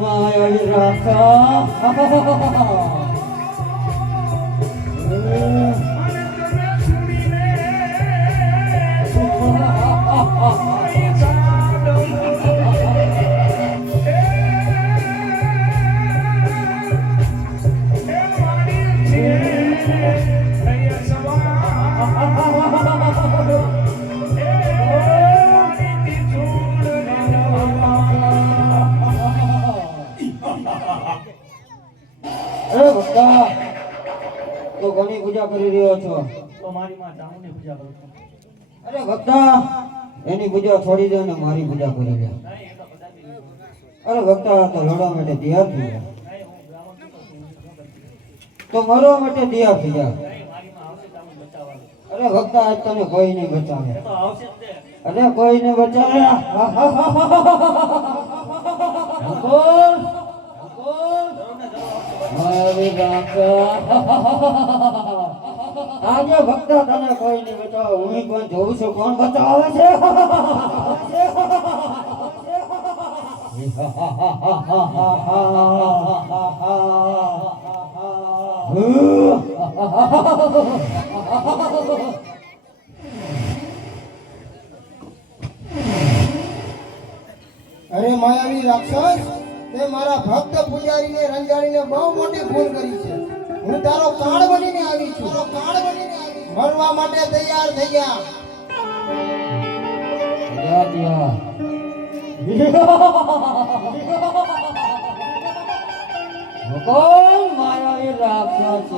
માયાવી રાખા તો કોની પૂજા કરી રહ્યો છો? તો મારી માં ચામુંડની પૂજા કરું છું. અરે ભક્તા એની પૂજા છોડી દે ને મારી પૂજા કરી લે. અરે ભક્તા તો લડવા માટે તૈયાર થઈ ગયા. તો મરવા માટે તૈયાર થઈ ગયા. અરે ભક્તા આજ તને કોઈ નહીં બચાવે. અરે કોઈ નહીં બચાવે. આજે ભક્તા તને કોઈ નહીં બચાવે. હું પણ જોઉં છું કોણ બચાવે છે. અરે માયાવી રાક્ષસ, તે મારા ભક્ત પૂજારીને રંજાડીને બહુ મોટી ભૂલ કરી છે. હું તારો કાળ બનીને આવી છું. મરવા માટે તૈયાર થઈ ગયા. માયાવી રાક્ષસ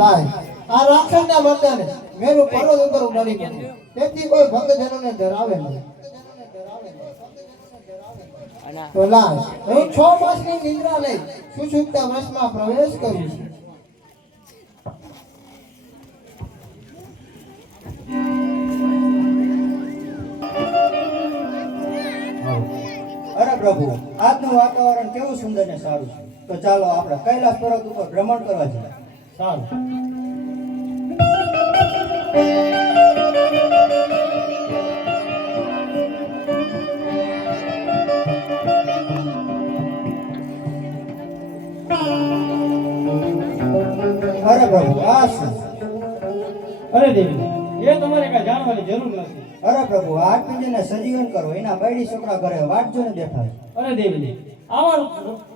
લાય આ રાક્ષસના મર્દાને મેરું પર્વત ઉપર ઉડાડી મૂક્યું. તેથી કોઈ ભક્તજનોને ડરાવે નહીં. તો લાય હું 6 માસની નિદ્રા લઈ સુષુપ્ત વર્ષમાં પ્રવેશ કરું છું. અરે પ્રભુ, આજનું વાતાવરણ કેવું સુંદર ને સારું છે. તો ચાલો આપણે કૈલાસ પર્વત ઉપર ભ્રમણ કરવા જઈએ. સારું. અરે પ્રભુ, આ શું? અરે દેવી, એ તમારે કઈ જાણવાની જરૂર નથી. અરે પ્રભુ, આ પિંજરને સજીવન કરો. એના બૈડી છોકરા ઘરે વાટ જોઈને બેઠા છે. અરે દેવી, આવા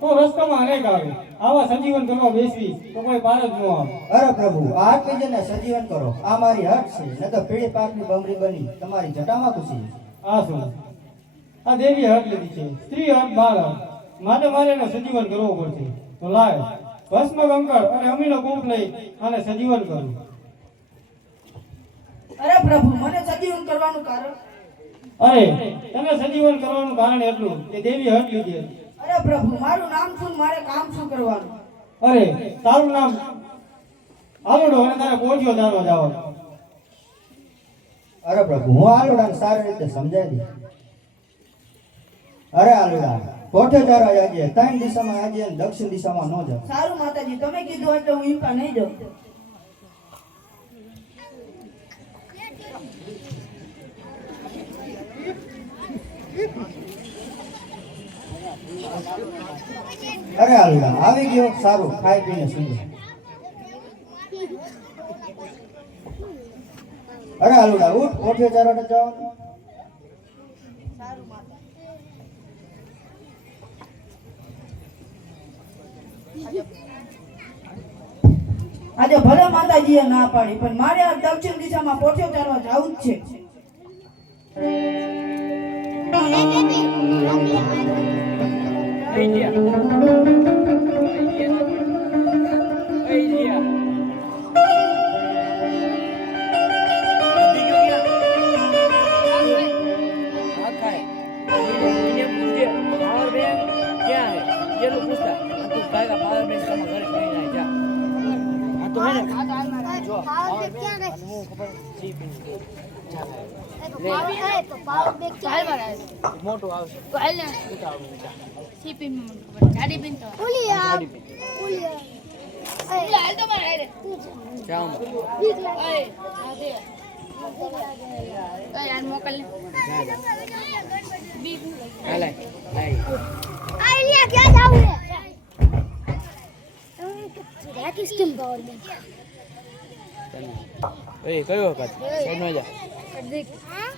તો રસ્તામાં અનેક આવે. આવા સંજીવન કરવા બેસવી તો કોઈ પાર જ ન આવે. અરે પ્રભુ, આ પિંજરને સજીવન કરો. આ મારી હટ છે, ન તો પીળી પાકની બમરી બની તમારી જટામાં ઘૂસી. આ શું? આ દેવી હટ લીધી છે. સ્ત્રી હટ બાર હટ. માટે મારે એને સજીવન કરવો પડશે. તો લાય ભસ્મ કંકર અને અમીનો કૂપ લઈ આને સજીવન કરું. અરે પ્રભુ, મને સજીવન કરવાનું કારણ? અરે તને સજીવન કરવાનું કારણ એટલું કે દેવી હટ લીધી હતી. અરે પ્રભુ, મારું નામ શું, મારે કામ શું કરવાનું? અરે તારું નામ આલુડો અને તારે પોળિયો દાનો જવાનો. અરે પ્રભુ, હું આલુડાને સારી રીતે સમજાવી દઈશ. અરે આલુડા, કોઠે ચારો આજે 3 દિશામાં આજે અને દક્ષિણ દિશામાં ન જાવ. સારું માતાજી, તમે કીધું એટલે હું ઈપા નહીં જાઉં. અરે આલુડા આવી ગયો. સારું, ખાઈ પીને સુઈ જા. અરે આલુડા ઉઠ, કોઠે ચારો જવાનું. આજે ભલે માતાજીએ ના પાડી, પણ મારે આ દક્ષિણ દિશામાં પોઠિયો ચારવા જવું જ છે. મોટું આવશે તો હાલ ને સીપીન ગાડી બિન તો ઉલિયા હાલ તો માર હાલે જાવ ઓય આદે ઓય યાર મોકલ ને બી હાલે આ ઇલિયા ક્યાં જાવ રે આ કિસ ટીમ પાવર બેંક એ કયો વખત સોનો જા દેખ હા